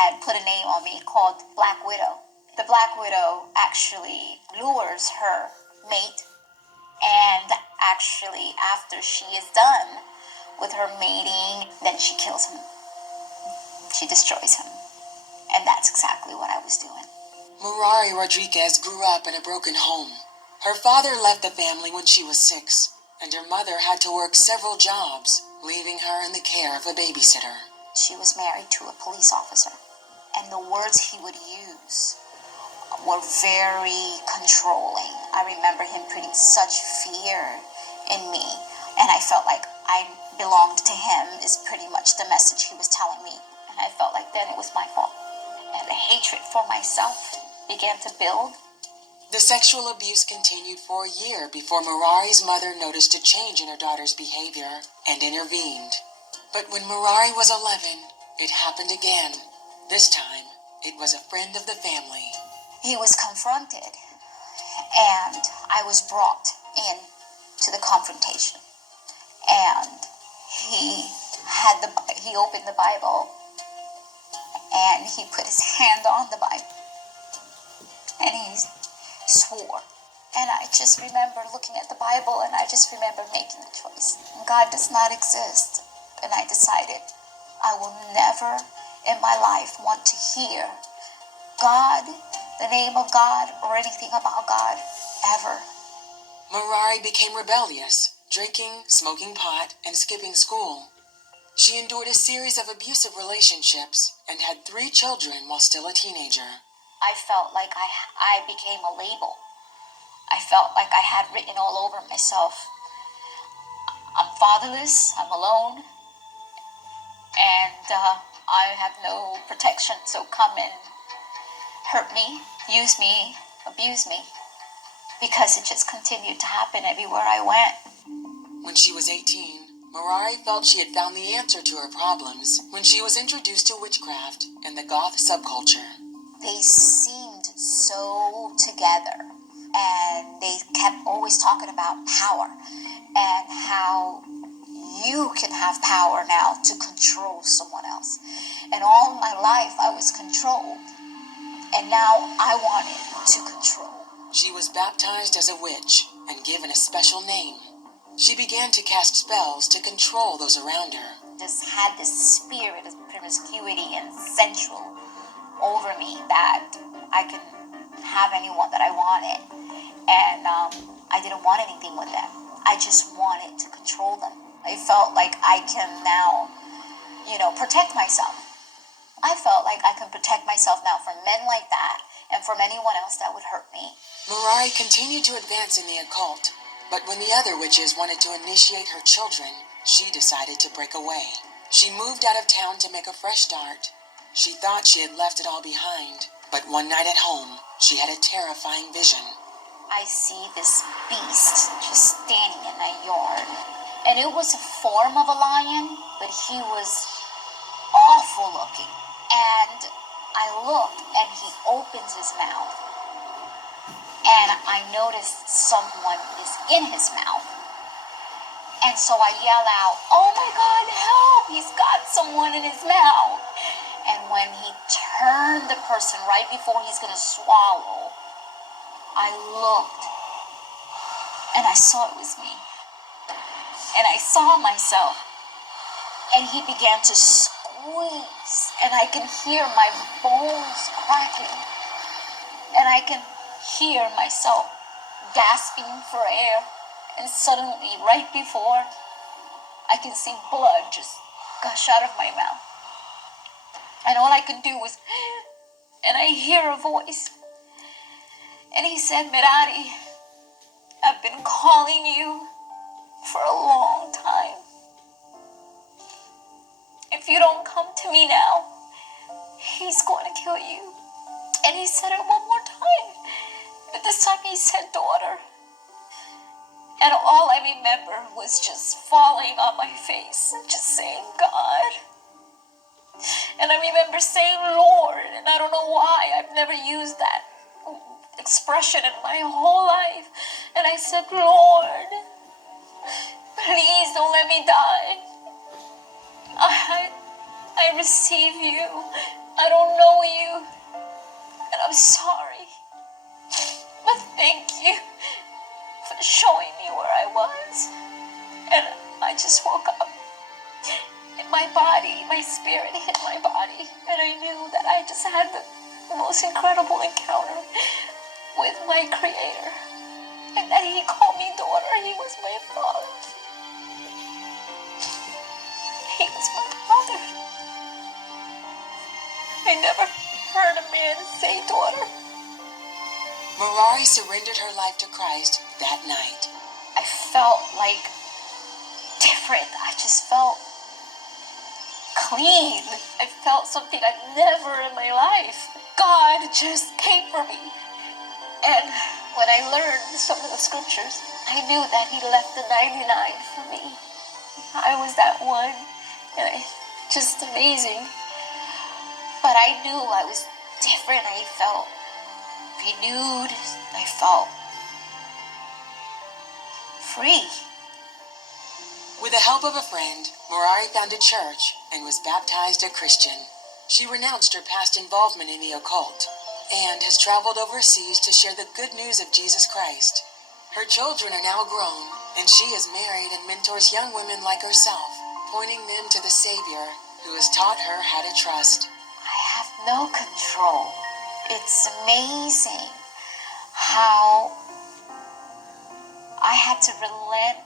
had put a name on me called Black Widow. The Black Widow actually lures her mate, and actually after she is done with her mating, then she kills him. She destroys him. And that's exactly what I was doing. Merari Rodriguez grew up in a broken home. Her father left the family when she was 6, and her mother had to work several jobs, leaving her in the care of a babysitter. She was married to a police officer, and the words he would use were very controlling. I remember him putting such fear in me, and I felt like I belonged to him is pretty much the message he was telling me. And I felt like then it was my fault. And the hatred for myself began to build. The sexual abuse continued for a year before Merari's mother noticed a change in her daughter's behavior and intervened. But when Merari was 11, it happened again. This time, it was a friend of the family. He was confronted, and I was brought in to the confrontation. And he opened the Bible, and he put his hand on the Bible, and he swore. And I just remember looking at the Bible, and I just remember making the choice. God does not exist. And I decided I will never in my life want to hear God, the name of God, or anything about God, ever. Merari became rebellious, drinking, smoking pot, and skipping school. She endured a series of abusive relationships and had 3 children while still a teenager. I felt like I became a label. I felt like I had written all over myself. I'm fatherless, I'm alone, and I have no protection, so come and hurt me, use me, abuse me, because it just continued to happen everywhere I went. When she was 18, Merari felt she had found the answer to her problems when she was introduced to witchcraft and the goth subculture. They seemed so together, and they kept always talking about power and how you can have power now to control someone else. And all my life I was controlled, and now I wanted to control. She was baptized as a witch and given a special name. She began to cast spells to control those around her. Just had this spirit of promiscuity and sensual over me that I could have anyone that I wanted. And I didn't want anything with them. I just wanted to control them. I felt like I can now, protect myself. I felt like I can protect myself now from men like that and from anyone else that would hurt me. Merari continued to advance in the occult, but when the other witches wanted to initiate her children, she decided to break away. She moved out of town to make a fresh start. She thought she had left it all behind, but one night at home, she had a terrifying vision. I see this beast just standing in my yard, and it was a form of a lion, but he was awful looking. And I looked, and he opens his mouth, and I noticed someone is in his mouth. And so I yell out, "Oh my God, help! He's got someone in his mouth." And when he turned the person right before he's going to swallow, I looked, and I saw it was me. And I saw myself, and he began to squeeze, and I can hear my bones cracking, and I can hear myself gasping for air, and suddenly, right before, I can see blood just gush out of my mouth. And all I could do was, and I hear a voice, and he said, "Merari, I've been calling you for a long time. If you don't come to me now, he's going to kill you." And he said it one more time, but this time he said daughter. And all I remember was just falling on my face and just saying, "God." And I remember saying, "Lord," and I don't know why I've never used that expression in my whole life. And I said, "Lord, please don't let me die. I receive you. I don't know you, and I'm sorry. But thank you for showing me where I was. And I just woke up, and my body, my spirit hit my body, and I knew that I just had the most incredible encounter with my Creator, and that He called me daughter. He was my father. He was my father. I never heard a man say daughter. Merari surrendered her life to Christ that night. I felt like different. I just felt clean. I felt something I'd never in my life. God just came for me. And when I learned some of the scriptures, I knew that He left the 99 for me. I was that one. And just amazing. But I knew I was different. I felt renewed. I felt free. With the help of a friend, Merari found a church and was baptized a Christian. She renounced her past involvement in the occult and has traveled overseas to share the good news of Jesus Christ. Her children are now grown, and she is married and mentors young women like herself, pointing them to the Savior who has taught her how to trust. I have no control. It's amazing how I had to relent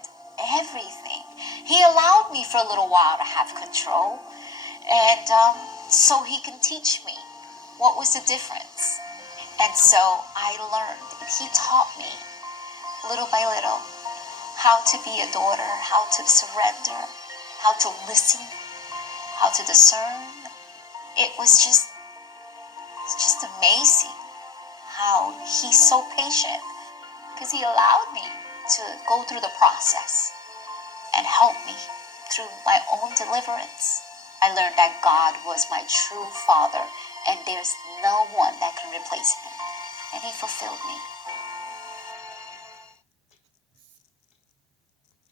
everything. He allowed me for a little while to have control, and so He can teach me what was the difference. And so I learned, and He taught me little by little how to be a daughter, how to surrender, how to listen, how to discern. It's just amazing how He's so patient, because He allowed me to go through the process and help me through my own deliverance. I learned that God was my true Father, and there's no one that can replace Him. And He fulfilled me.